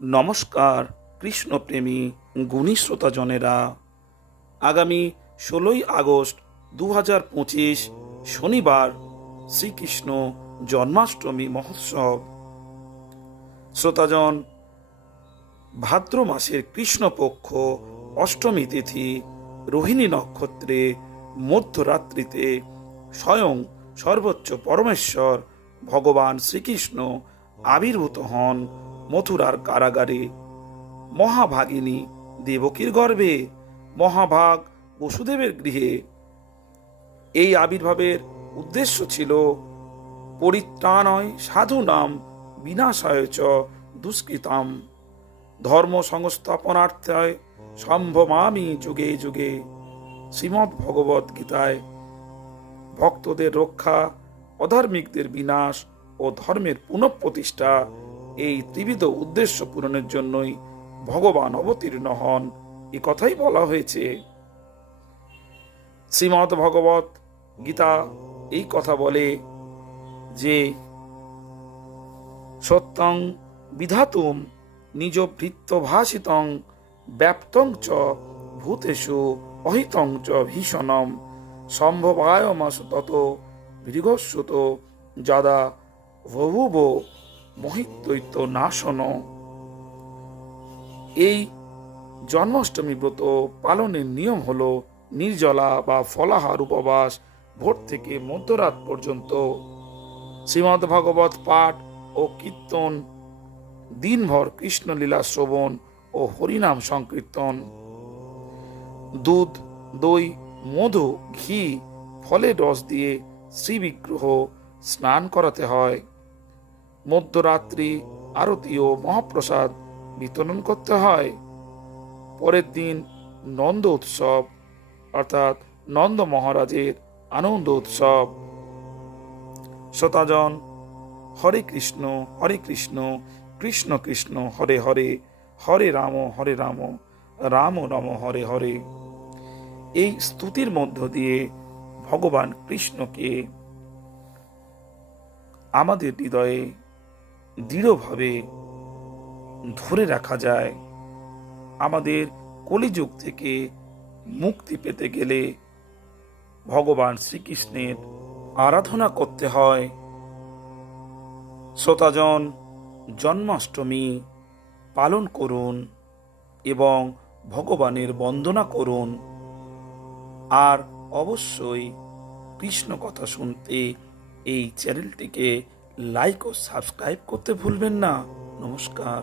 নমস্কার কৃষ্ণপ্রেমী গুণী শ্রোতাজনেরা। আগামী 16ই আগস্ট 2025 শনিবার শ্রীকৃষ্ণ জন্মাষ্টমী মহোৎসব। শ্রোতাজন, ভাদ্র মাসের কৃষ্ণপক্ষ অষ্টমী তিথি রোহিণী নক্ষত্রে মধ্যরাত্রিতে স্বয়ং সর্বোচ্চ পরমেশ্বর ভগবান শ্রীকৃষ্ণ আবির্ভূত হন মথুরার কারাগারে মহাভাগিনী দেবকীর গর্ভে, মহাভাগ বসুদেবের গৃহে। এই আবির্ভাবের উদ্দেশ্য ছিল পরিত্রাণয় সাধুনাম বিনাশায় চ দুষ্কৃতাম, ধর্ম সংস্থাপনার্থে সম্ভবামি যুগে যুগে। শ্রীমদ্ ভগবত গীতায় ভক্তদের রক্ষা, অধার্মিকদের বিনাশ ও ধর্মের পুনঃপ্রতিষ্ঠা, এই ত্রিবিধ উদ্দেশ্য পূরণের জন্যই ভগবান অবতীর্ণ হন, এ কথাই বলা হয়েছে। শ্রীমদ্ ভগবত গীতা এই কথা বলে যে সত্যং বিধাতুম নিজ ভৃত্য ভাষিতং ব্যাপ্তং চ ভূতেষু অহিতং চ ভীষণম সম্ভবায়মাসু তত ভৃগস্যুত যদা বভুব মহিদ্বৈত নাশন। এই জন্মাষ্টমী ব্রত পালনের নিয়ম হল নির্জলা বা ফলাহার উপবাস ভোর থেকে মধ্যরাত পর্যন্ত, শ্রীমদ্ ভাগবত পাঠ ও কীর্তন, দিনভর কৃষ্ণলীলা শ্রবণ ও হরিনাম সংকীর্তন, দুধ, দই, মধু, ঘি, ফলের রস দিয়ে শ্রীবিগ্রহ স্নান করাতে হয়, মধ্যরাত্রি আরতি ও মহাপ্রসাদ বিতরণ করতে হয়। পরের দিন নন্দ উৎসব অর্থাৎ নন্দ মহারাজের আনন্দ উৎসব। শ্রোতাজন, হরে কৃষ্ণ কৃষ্ণ কৃষ্ণ হরে হরে, হরে রাম রাম রাম হরে হরে। এই স্তুতির মধ্য দিয়ে ভগবান কৃষ্ণকে আমাদের হৃদয়ে দৃঢ়ভাবে ধরে রাখা যায়। আমাদের কলিযুগ থেকে মুক্তি পেতে গেলে ভগবান শ্রীকৃষ্ণের আরাধনা করতে হয়। শ্রোতাজন, জন্মাষ্টমী পালন করুন এবং ভগবানের বন্দনা করুন। আর অবশ্যই কৃষ্ণ কথা শুনতে এই চ্যানেলটিকে লাইক ও সাবস্ক্রাইব করতে ভুলবেন না। নমস্কার।